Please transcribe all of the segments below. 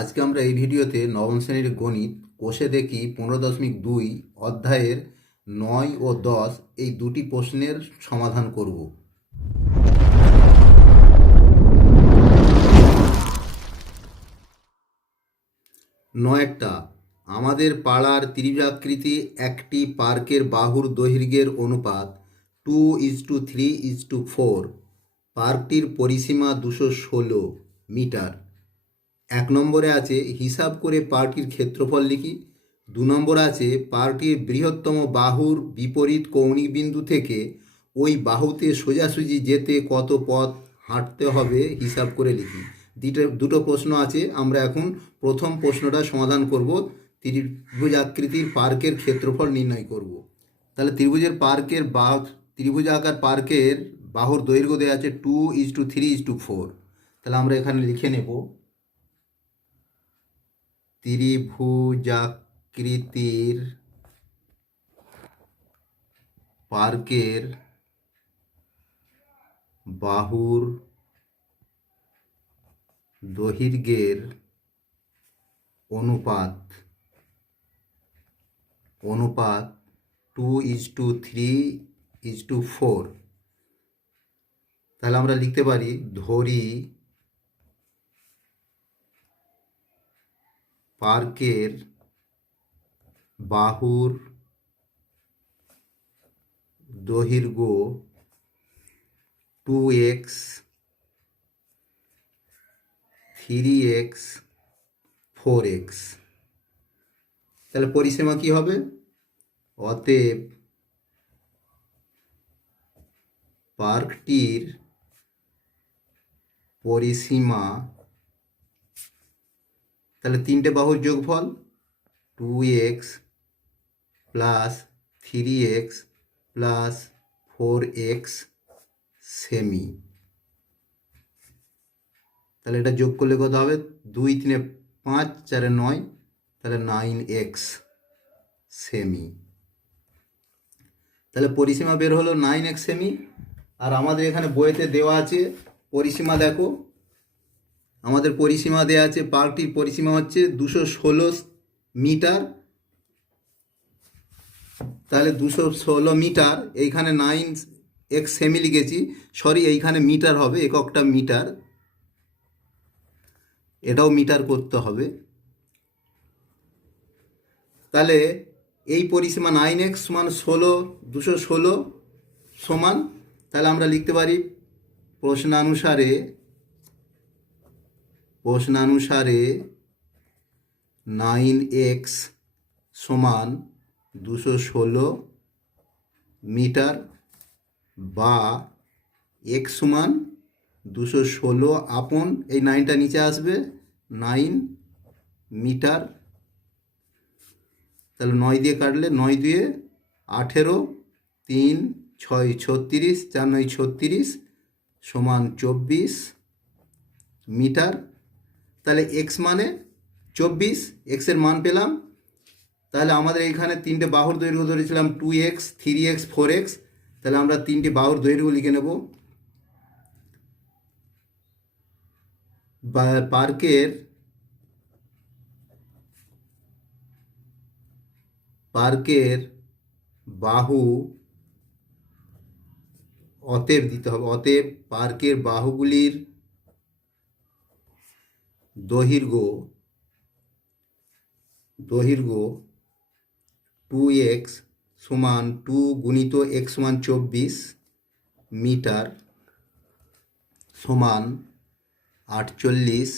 আজকে আমরা এই ভিডিওতে নবম শ্রেণীর গণিত কোষে দেখি 15.2 অধ্যায়ের 9 ও 10 এই দুটি প্রশ্নের সমাধান করব। নয়টা আমাদের পাড়ার ত্রিভুজাকৃতি একটি পার্কের বাহুর দৈর্ঘ্যের অনুপাত 2:3:4। পার্কটির পরিসীমা 216 মিটার। 1 নম্বরে আছে হিসাব করে পার্কটির ক্ষেত্রফল লিখি। 2 নম্বর আছে পার্কটির বৃহত্তম বাহুর বিপরীত কৌণিক বিন্দু থেকে ওই বাহুতে সোজাসুজি যেতে কত পথ হাঁটতে হবে হিসাব করে লিখি। দুটো প্রশ্ন আছে, আমরা এখন প্রথম প্রশ্নটা সমাধান করব। ত্রিভুজাকৃতির পার্কের ক্ষেত্রফল নির্ণয় করব। তাহলে ত্রিভুজ আকার পার্কের বাহুর দৈর্ঘ্য দেওয়া আছে 2:3:4। তাহলে আমরা এখানে লিখে নেব ত্রিভুজাকৃতির পার্কের বাহুর দৈর্ঘ্যের অনুপাত 2:3:4। তাহলে আমরা লিখতে পারি ধরি পার্কের বাহুর দৈর্ঘ্য 2x 3x 4x। তাহলে পরিসীমা কি হবে? অতএব পার্কটির পরিসীমা, তাহলে তিনটে বাহুর যোগফল 2x plus 3x plus 4x semi. তাহলে এটা যোগ করলে কত হবে? 2 3 5 4 9, তাহলে 9x সেমি। তাহলে পরিসীমা বের হলো 9x সেমি। আর আমাদের এখানে বইতে দেওয়া আছে পরিসীমা, দেখো আমাদের পরিসীমা দেওয়া আছে, পার্কটির পরিসীমা হচ্ছে 216 মিটার। তাহলে 216 মিটার, এইখানে 9x সেমি লিখেছি, সরি এইখানে মিটার হবে, এককটা মিটার, এটাও মিটার করতে হবে। তাহলে এই পরিসীমা 9x সমান 216 সমান, তাহলে আমরা লিখতে পারি প্রশ্নানুসারে 9x সমান 216 মিটার, বা x সমান 216 আপন এই 9টা নিচে আসবে 9 মিটার। তাহলে 9 দিয়ে কাটলে 9 দিয়ে 18, 3 6 36, 4 9 36 সমান 24 মিটার। তাহলে এক্স মানে 24, এক্সের মান পেলাম। তাহলে আমাদের এইখানে তিনটে বাহুর দৈর্ঘ্য ধরেছিলাম 2x 3x 4x। তাহলে আমরা তিনটে বাহুর দৈর্ঘ্য লিখে নেব। পার্কের বাহু, অতএব দিতে হবে, অতএব পার্কের বাহুগুলির দৈর্ঘ্য 2x সমান 2 গুণিত x সমান 24 মিটার সমান 48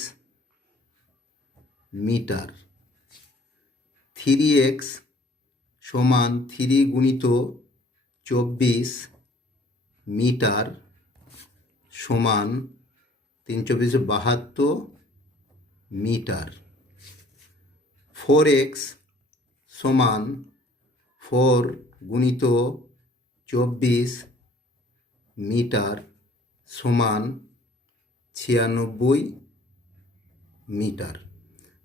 মিটার। 3x সমান 3 গুণিত 24 মিটার সমান 3 24 72 মিটার। 4x সমান 4 গুণিত 24 মিটার সমান 96 মিটার।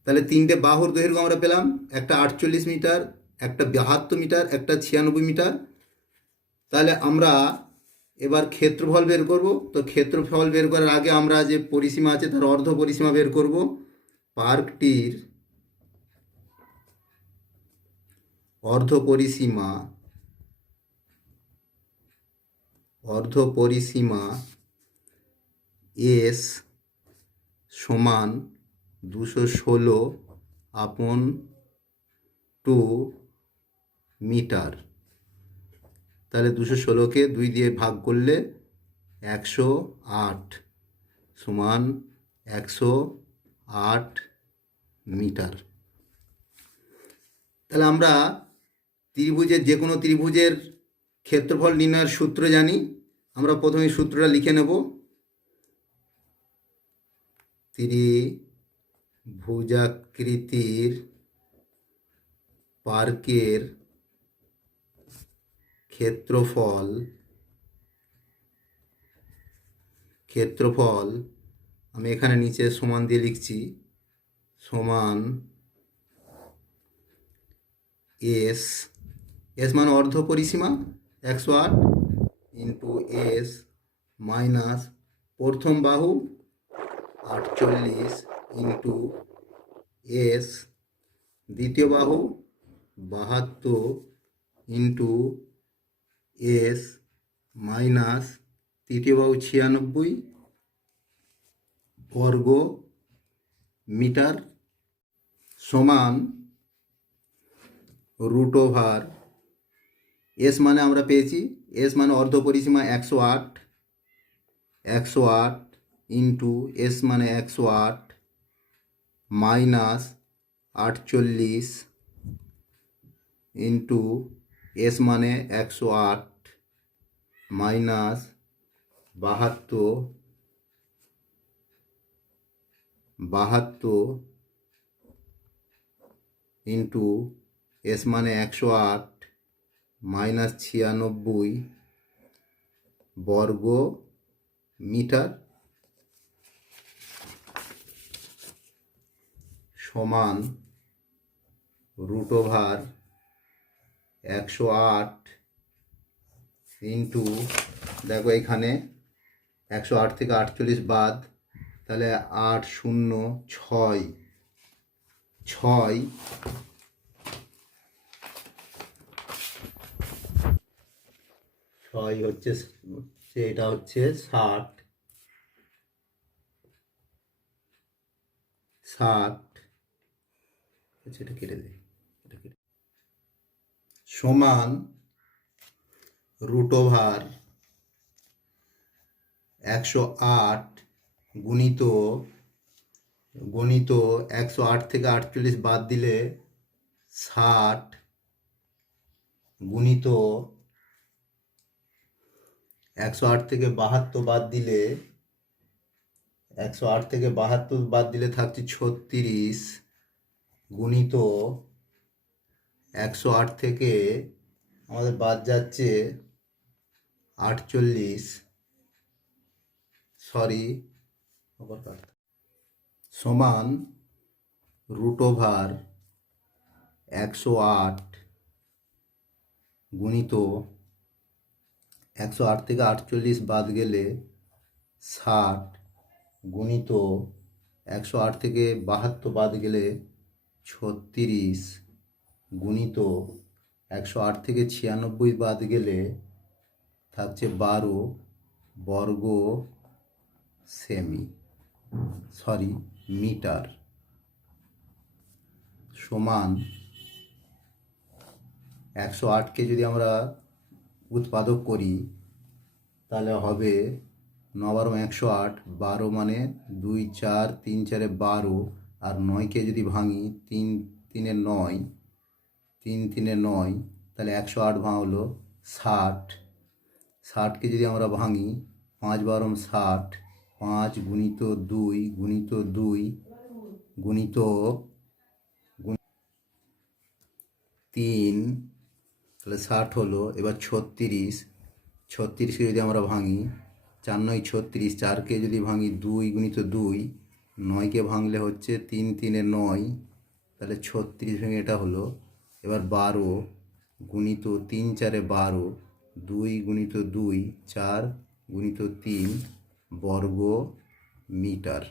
তাহলে তিনটে বাহুর দৈর্ঘ্য আমরা পেলাম, একটা 48 মিটার, একটা 72 মিটার, একটা 96 মিটার। তাহলে আমরা এবার ক্ষেত্রফল বের করব। তো ক্ষেত্রফল বের করার আগে আমরা যে পরিসীমা আছে তার অর্ধ পরিসীমা বের করব। পার্কটির অর্ধপরিসীমা এস সমান 216/2 মিটার। তাহলে 216কে 2 দিয়ে ভাগ করলে 108 সমান 108 মিটার। তাহলে আমরা যে কোনো ত্রিভুজের ক্ষেত্রফল নির্ণয়ের সূত্র জানি। আমরা প্রথমে সূত্রটা লিখে নেব। ত্রিভুজাকৃতির পার্কের ক্ষেত্রফল আমি এখানে নিচে সমান দিয়ে লিখছি, সমান এস মানে অর্ধপরিসীমা 108 ইন্টু এস মাইনাস প্রথম বাহু 48 ইন্টু এস দ্বিতীয় বাহু 72 ইন্টু এস মাইনাস তৃতীয় বাহু 96 বর্গ মিটার সমান √, এস মানে আমরা পেয়েছি, এস মানে অর্ধপরিসীমা 108 ইন্টু এস মানে 108 মাইনাস 48 ইন্টু এস মানে 108 মাইনাস 72 ইন্টু এস মানে 108 মাইনাস 96 বর্গ মিটার সমান √108 ইন্টু, দেখো এখানে 108 থেকে 48 বাদ, তাহলে 8 0 6 6 হচ্ছে, এটা হচ্ছে 60 এটা কেটে দেয়, সমান √108 গুণিত 108 থেকে 48 বাদ দিলে 60 গুণিত 108 থেকে 72 বাদ দিলে 108 থেকে 72 থাকছে 36 গুণিত 108 থেকে আমাদের বাদ যাচ্ছে 48, সমান √108 গুণিত 108 থেকে 48 বাদ গেলে 60 গুণিত 108 থেকে 72 বাদ গেলে 36 গুণিত 108 থেকে 96 বাদ গেলে থাকছে 12 বর্গ মিটার সমান 108কে যদি আমরা উৎপাদক করি তাহলে হবে 9 12 108, 12 মানে 2 4 3 4 12, আর 9কে যদি ভাঙি 3 3 9, 3 3 9, তাহলে 108 ভাঙলো 60, 60কে যদি আমরা ভাঙি 5 12 60, 5 গুণিত 2 গুণিত 2 গুণিত 3, তাহলে 60 হলো। এবার 36কে যদি আমরা ভাঙি 4 9 36, 4কে যদি ভাঙি 2 গুণিত 2, 9কে ভাঙলে হচ্ছে 3 3 9, তাহলে 36 ভেঙে এটা হলো। এবার 12 গুণিত 3 4 12, 2 গুণিত 2 4 গুণিত 3 বর্গ মিটার।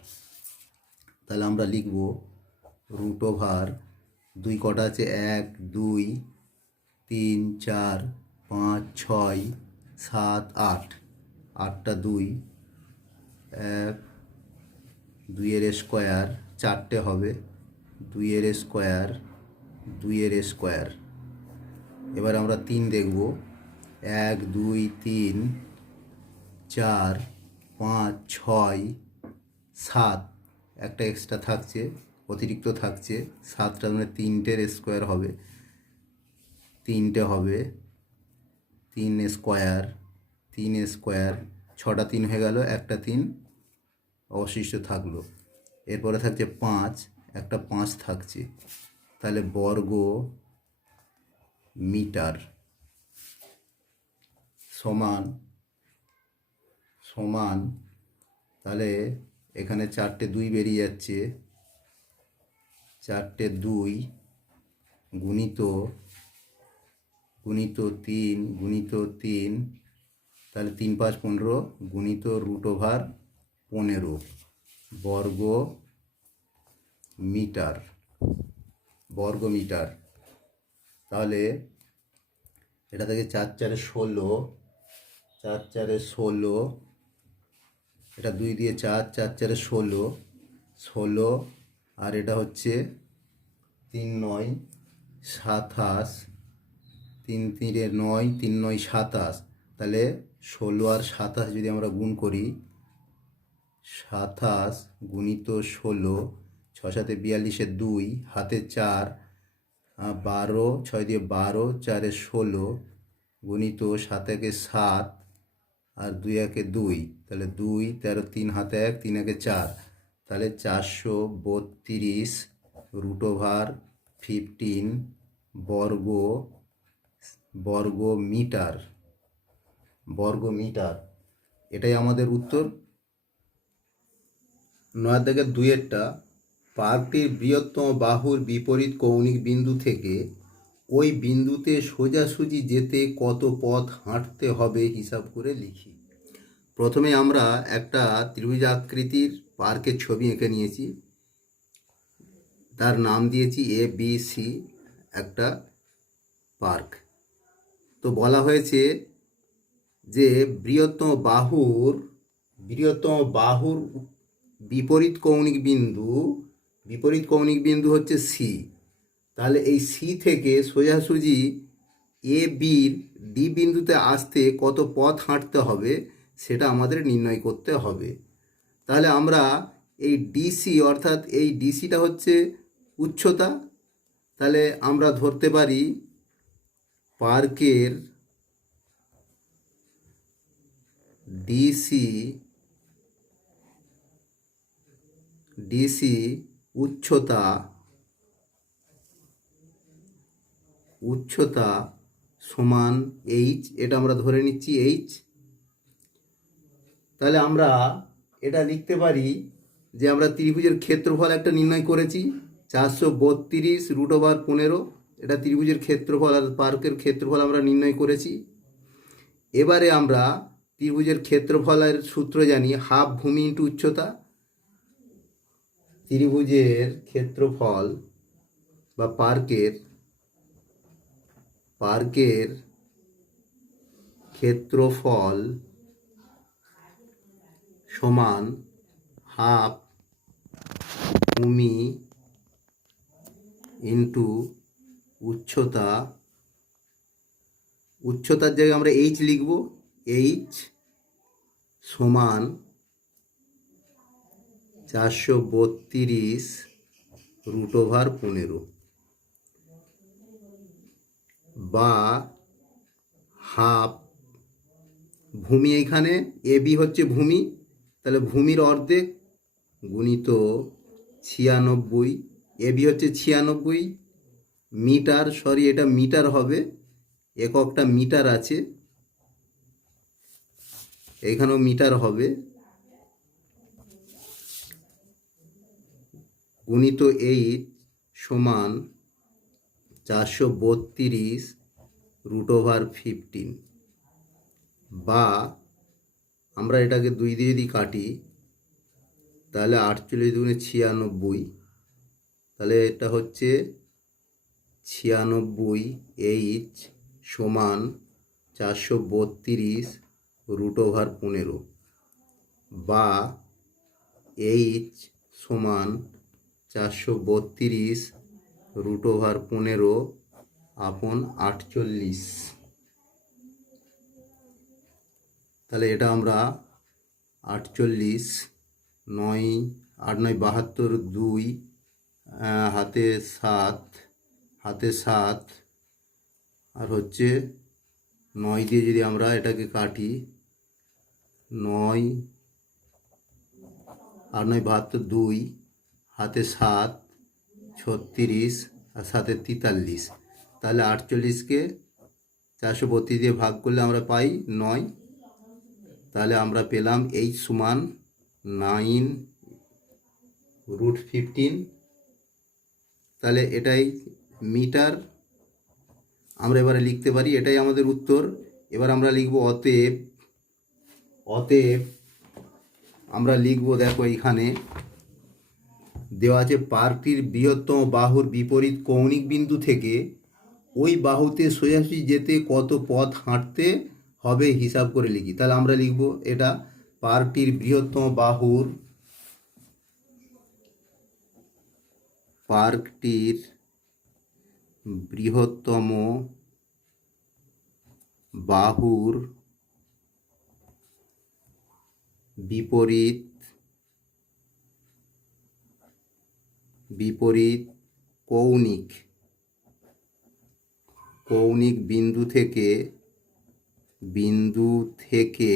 তাহলে আমরা লিখব রুট ওভার দুই কটা আছে 1 2 3 4 5 6 7 8, 8টা 2, 1 2 এর স্কোয়ার 4টে হবে, 2 এর স্কোয়ার 2 এর স্কোয়ার। এবার আমরা 3 দেখব, 1 2 3 4 5 6 7, একটা এক্সট্রা থাকছে, অতিরিক্ত থাকছে 7টা, মানে 3টের স্কোয়ার হবে, 3টে হবে, 3 স্কোয়ার 3 স্কোয়ার, 6টা 3 হয়ে গেল, একটা 3 অবশিষ্ট থাকলো। এরপরে থাকছে 5, একটা 5 থাকছে, তাহলে বর্গ মিটার সমান সমান, তাহলে এখানে 4টে 2 বেরিয়ে যাচ্ছে, 4টে 2 গুণিত 3 গুণিত 3, তাহলে 3 5 15 গুণিত রুট ওভার 15 বর্গ মিটার, বর্গ মিটার। তাহলে এটা থেকে 4 4 16, 4 4 16, এটা 2 দিয়ে 4, 4 4 16, 16, আর এটা হচ্ছে 3 9 27, 3 3 9, 3 9 27, তাহলে 16 আর 27 যদি আমরা গুণ করি, 27 গুণিত 16, 6 7 42, 2 হাতে 4, 12, 6 দিয়ে 12, 4 16, গুণিত 7 1 7 আর 2 1 2, তাহলে 2 13 3 হাতে 1, 3 1 4, তাহলে 432 রুট ওভার 15 বর্গ মিটার, বর্গ মিটার। এটাই আমাদের উত্তর। 9 থেকে 2-এরটা, পার্কটির বৃহত্তম বাহুর বিপরীত কৌণিক বিন্দু থেকে ওই বিন্দুতে সোজাসুজি যেতে কত পথ হাঁটতে হবে হিসাব করে লিখি। প্রথমে আমরা একটা ত্রিভুজ আকৃতির পার্কের ছবি এঁকে নিয়েছি, তার নাম দিয়েছি ABC, একটা পার্ক। তো বলা হয়েছে যে বৃহত্তম বাহুর বিপরীত কৌণিক বিন্দু হচ্ছে সি। তাহলে এই সি থেকে সোজাসুজি এ বির ডি বিন্দুতে আসতে কত পথ হাঁটতে হবে সেটা আমাদের নির্ণয় করতে হবে। তাহলে আমরা এই ডিসি, অর্থাৎ এই ডিসিটা হচ্ছে উচ্চতা, তাহলে আমরা ধরতে পারি পার্কের ডিসি উচ্চতা সমান এইচ, এটা আমরা ধরে নিচ্ছি এইচ। তাহলে আমরা এটা লিখতে পারি যে আমরা ত্রিভুজের ক্ষেত্রফল একটা নির্ণয় করেছি, 432 রুট ওভার 15, এটা ত্রিভুজের ক্ষেত্রফল আর পার্কের ক্ষেত্রফল আমরা নির্ণয় করেছি। এবারে আমরা ত্রিভুজের ক্ষেত্রফলের সূত্র জানি, হাফ ভূমি ইন্টু উচ্চতা। ত্রিভুজের ক্ষেত্রফল বা পার্কের ক্ষেত্রফল সমান হাফ ভূমি ইন্টু উচ্চতা। উচ্চতার জায়গায় আমরা এইচ লিখব, এইচ সমান 432 রুট ওভার 15, বা হাফ ভূমি, এইখানে এ বি হচ্ছে ভূমি, তাহলে ভূমির অর্ধেক গুণিত 96, এ বি হচ্ছে 96 মিটার, এটা মিটার হবে, এককটা মিটার আছে, এখানেও মিটার হবে, গুণিত 8 সমান 432 রুট ওভার 15, বা আমরা এটাকে 2 দিয়ে যদি কাটি তাহলে 48 দুগুণে 96, তাহলে এটা হচ্ছে 96H সমান 432√15 বা H সমান 432√15/48। তাহলে এটা আমরা 48, 9, 8 9 72, 2 হাতে 7, আর হচ্ছে 9 দিয়ে যদি আমরা এটাকে কাটি, 9 8 9 72, 2 হাতে 7, 36 আর 7 43। তাহলে 48কে 432 দিয়ে ভাগ করলে আমরা পাই 9। তাহলে আমরা পেলাম H সমান 9√15। তাহলে এটাই মিটার আমরা এবারে লিখতে পারি, এটাই আমাদের উত্তর। এবার আমরা লিখব অতএব আমরা লিখব, দেখো এইখানে দেওয়া আছে পার্কটির বৃহত্তম বাহুর বিপরীত কৌণিক বিন্দু থেকে ওই বাহুতে সোজাসুজি যেতে কত পথ হাঁটতে হবে হিসাব করে লিখি। তাহলে আমরা লিখব এটা পার্কটির বৃহত্তম বাহুর বিপরীত কৌণিক বিন্দু থেকে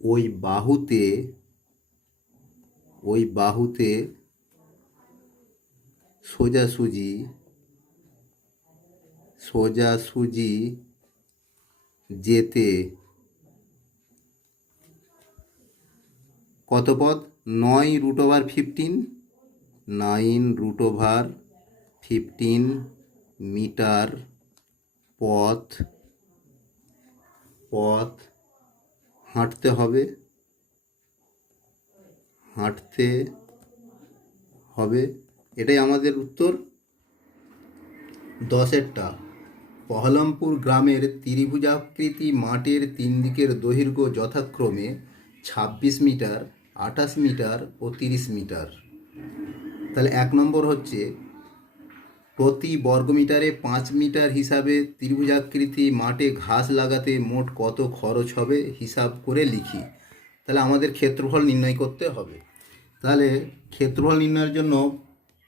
ওই বাহুতে সোজাসুজি যেতে কত পথ? 9√15 মিটার পথ হাঁটতে হবে। এটাই আমাদের উত্তর। 10এরটা, পহলমপুর গ্রামের ত্রিভুজাকৃতি মাঠের 3 দিকের দৈর্ঘ্য যথাক্রমে 26 মিটার, 28 মিটার ও 30 মিটার। তাহলে 1 নম্বর হচ্ছে প্রতি বর্গমিটারে 5 মিটার হিসাবে ত্রিভুজাকৃতি মাঠে ঘাস লাগাতে মোট কত খরচ হবে হিসাব করে লিখি। তাহলে আমাদের ক্ষেত্রফল নির্ণয় করতে হবে। তাহলে ক্ষেত্রফল নির্ণয়ের জন্য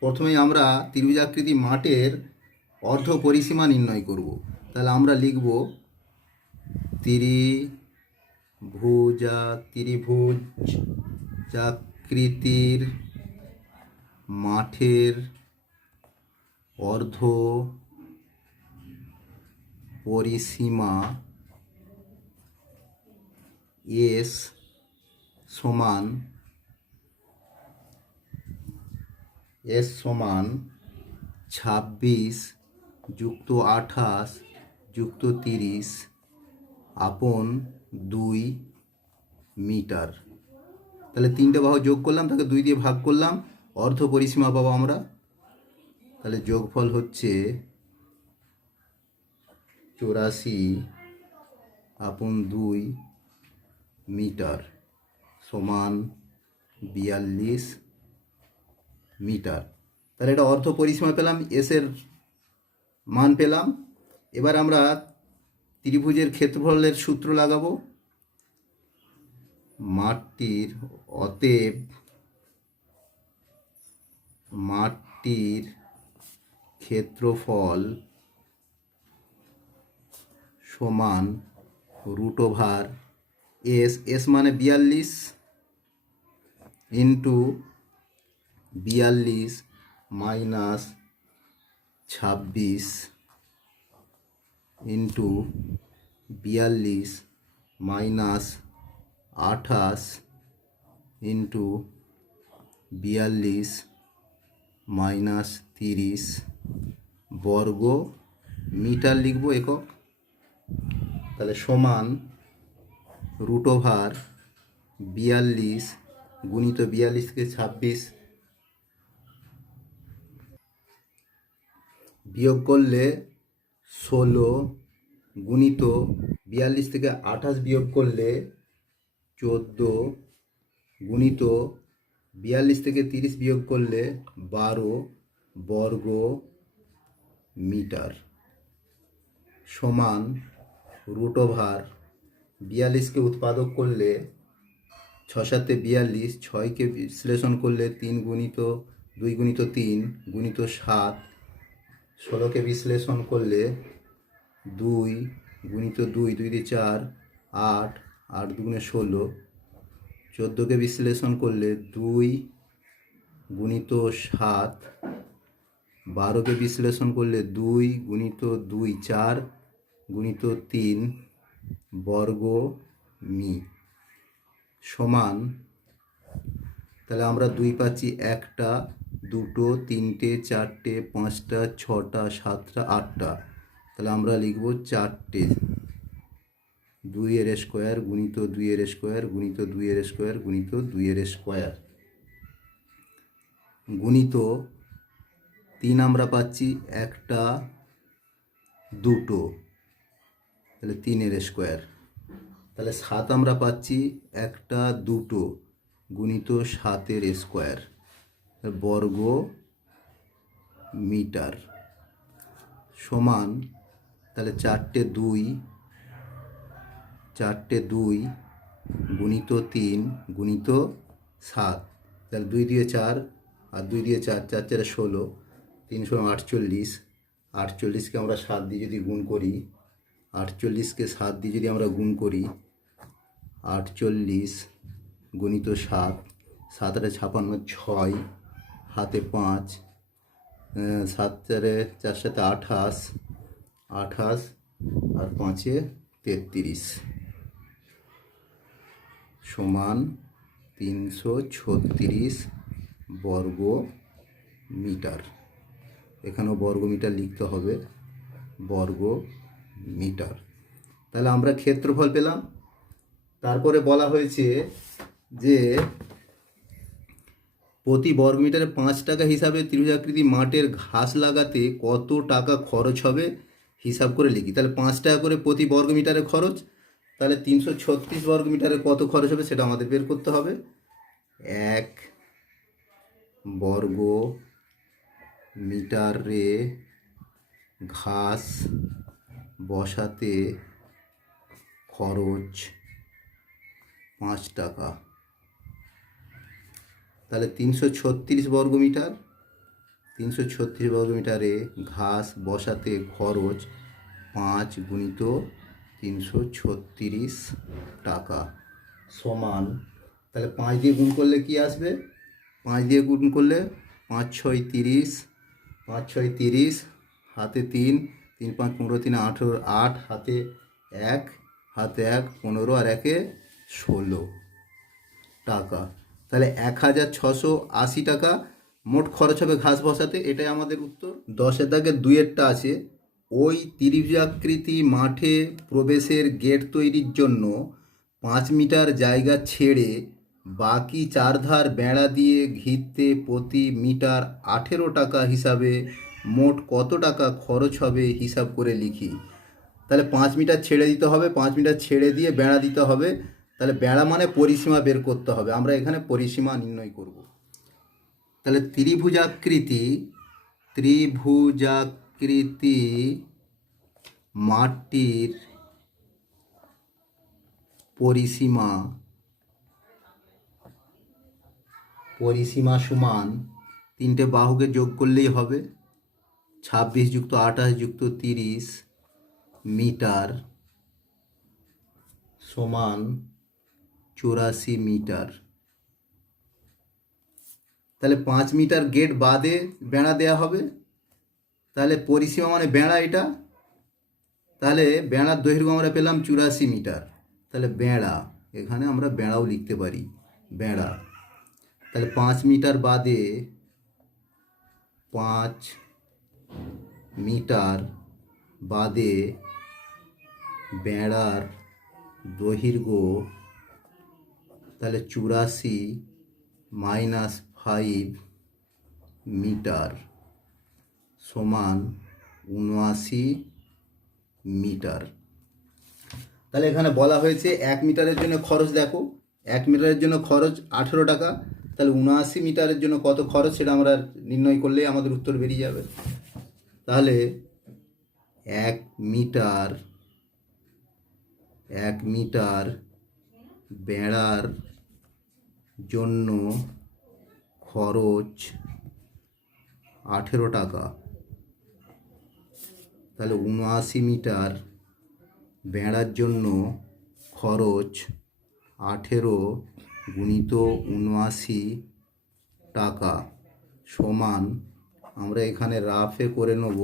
প্রথমেই আমরা ত্রিভুজাকৃতি মাঠের অর্ধ পরিসীমা নির্ণয় করব। তাহলে আমরা লিখব ত্রিভুজাকৃতির মাঠের অর্ধ পরিসীমা S সমান 26 যুক্ত 28 যুক্ত 30/2 মিটার। তাহলে 3টে বাহু যোগ করলাম, তাকে 2 দিয়ে ভাগ করলাম, অর্ধ পরিসীমা পাবো আমরা। তাহলে যোগফল হচ্ছে 84/2 মিটার সমান 42 মিটার। তাহলে এটা অর্ধ পরিসীমা পেলাম, এসের মান পেলাম। এবার আমরা ত্রিভুজের ক্ষেত্রফলের সূত্র লাগাবো। মাঠটির ক্ষেত্রফল সমান √S মানে 42 into 42 minus 26 into 42 minus 28 into 42 minus 30 বর্গ মিটার লিখব একক। তাহলে সমান √42 গুণিত 42কে 26 বিয়োগ করলে 16 গুণিত 42 থেকে 28 বিয়োগ করলে 14 গুণিত 42 থেকে 30 বিয়োগ করলে 12 বর্গ মিটার সমান রুট ওভার 42কে উৎপাদক করলে 6 7 42, 6কে বিশ্লেষণ করলে 3 গুণিত 2 গুণিত 3 গুণিত 7, 16কে বিশ্লেষণ করলে 2 গুণিত 2 2 দিয়ে 4 8 8 দুগুণে 16, 14কে বিশ্লেষণ করলে 2 গুণিত 7, 12কে বিশ্লেষণ করলে 2 গুণিত 2 4 গুণিত 3 বর্গ মি সমান, তাহলে আমরা 2 পাচ্ছি 1টা 2টো 3টে 4টে 5টা 6টা 7টা 8টা, তাহলে আমরা লিখব 4টে 2 এর স্কোয়ার গুণিত 2 এর স্কোয়ার গুণিত 2 এর স্কোয়ার গুণিত 2 এর স্কোয়ার গুণিত 3 আমরা পাচ্ছি 1টা 2টো, তাহলে 3 এর স্কোয়ার, তাহলে 7 আমরা পাচ্ছি 1টা 2টো গুণিত 7 এর স্কোয়ার বর্গ মিটার সমান, তাহলে 4টে 2 গুণিত 3 গুণিত 7, তাহলে 2 দিয়ে 4 আর 2 দিয়ে 4 4 4 16, 3 48, 48কে আমরা 7 দিয়ে যদি গুণ করি, 48কে 7 দিয়ে যদি আমরা গুণ করি, 48 গুণিত 7, 7 8 56, 6 হাতে 5, 7 4 4 7 28, 28 আর 5 33 সমান 336 বর্গ মিটার। এখানেও বর্গ মিটার লিখতে হবে, বর্গ মিটার। তাহলে আমরা ক্ষেত্রফল পেলাম। তারপরে বলা হয়েছে যে প্রতি বর্গমিটারে 5 টাকা হিসাবে ত্রিভুজাকৃতি মাঠের ঘাস লাগাতে কত টাকা খরচ হবে হিসাব করে লিখি। তাহলে 5 টাকা করে প্রতি বর্গমিটারে খরচ, তাহলে 336 বর্গমিটারে কত খরচ হবে সেটা আমাদের বের করতে হবে। 1 বর্গ মিটারে ঘাস বসাতে খরচ 5 টাকা, তাহলে 336 বর্গমিটার, 336 বর্গমিটারে ঘাস বসাতে খরচ 5 গুণিত 336 টাকা সমান, তাহলে 5 দিয়ে গুণ করলে কি আসবে? 5 দিয়ে গুণ করলে 5 6 30, 5 6 30, হাতে 3, 3 5 15 3 18, 8 হাতে 1, হাতে 1 15 আর 1 16 টাকা। তাহলে 1680 টাকা মোট খরচ হবে ঘাস বসাতে, এটাই আমাদের উত্তর। 10 দাগের 2-এরটা আছে, ওই ত্রিভুজাকৃতি মাঠে প্রবেশের গেট তৈরির জন্য 5 মিটার জায়গা ছেড়ে বাকি 4 ধার বেড়া দিয়ে ঘিরতে প্রতি মিটার 18 টাকা হিসাবে মোট কত টাকা খরচ হবে হিসাব করে লিখি। তাহলে 5 মিটার ছেড়ে দিতে হবে, 5 মিটার ছেড়ে দিয়ে বেড়া দিতে হবে, তাহলে বেড়া মানে পরিসীমা বের করতে হবে, আমরা এখানে পরিসীমা নির্ণয় করব। তাহলে ত্রিভুজাকৃতি মাঠটির পরিসীমা সমান 3টে বাহুকে যোগ করলেই হবে, 26 যুক্ত 28 যুক্ত 30 মিটার সমান 84 মিটার। তাহলে 5 মিটার গেট বাদে বেড়া দেয়া হবে, তাহলে পরিসীমা মানে বেড়া এটা, তাহলে বেড়ার দৈর্ঘ্য আমরা পেলাম 84 মিটার। তাহলে বেড়া, এখানে আমরা বেড়াও লিখতে পারি, বেড়া। তাহলে 5 মিটার বাদে 5 মিটার বাদে বেড়ার দৈর্ঘ্য, তাহলে 84 - 5 মিটার সমান 79 মিটার। তাহলে এখানে বলা হয়েছে 1 মিটারের জন্য খরচ দেখো, 1 মিটারের জন্য খরচ 18 টাকা। তাহলে 79 মিটারের জন্য কত খরচ সেটা আমরা নির্ণয় করলেই আমাদের উত্তর বেরিয়ে যাবে। তাহলে 1 মিটার বেড়ার জন্য খরচ 18 টাকা। তাহলে 79 মিটার বেড়ার জন্য খরচ 18 গুণিত 79 টাকা সমান, আমরা এখানে রাফে করে নেব,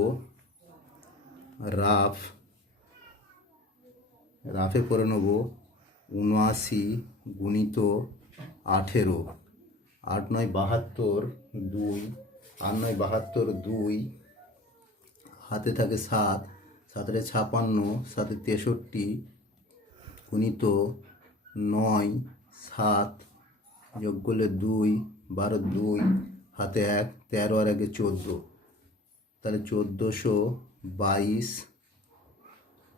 রাফে করে নেব 79 গুণিত 18, 8 9 72, 2 8 9 72, 2 হাতে থাকে 7, 7 56, 7 63 গুণিত 9 7 যোগ করলে 2 12 2 হাতে 1 13 আর 1 14, তাহলে 1422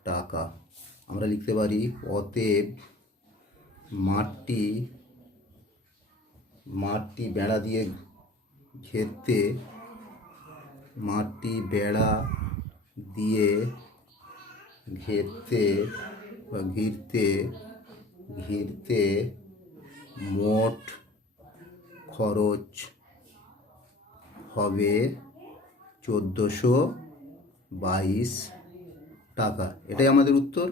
টাকা। আমরা লিখতে পারি অতএব মাঠটি বেড়া দিয়ে ঘিরতে ঘিরতে মোট খরচ হবে 1422 টাকা। এটাই আমাদের উত্তর।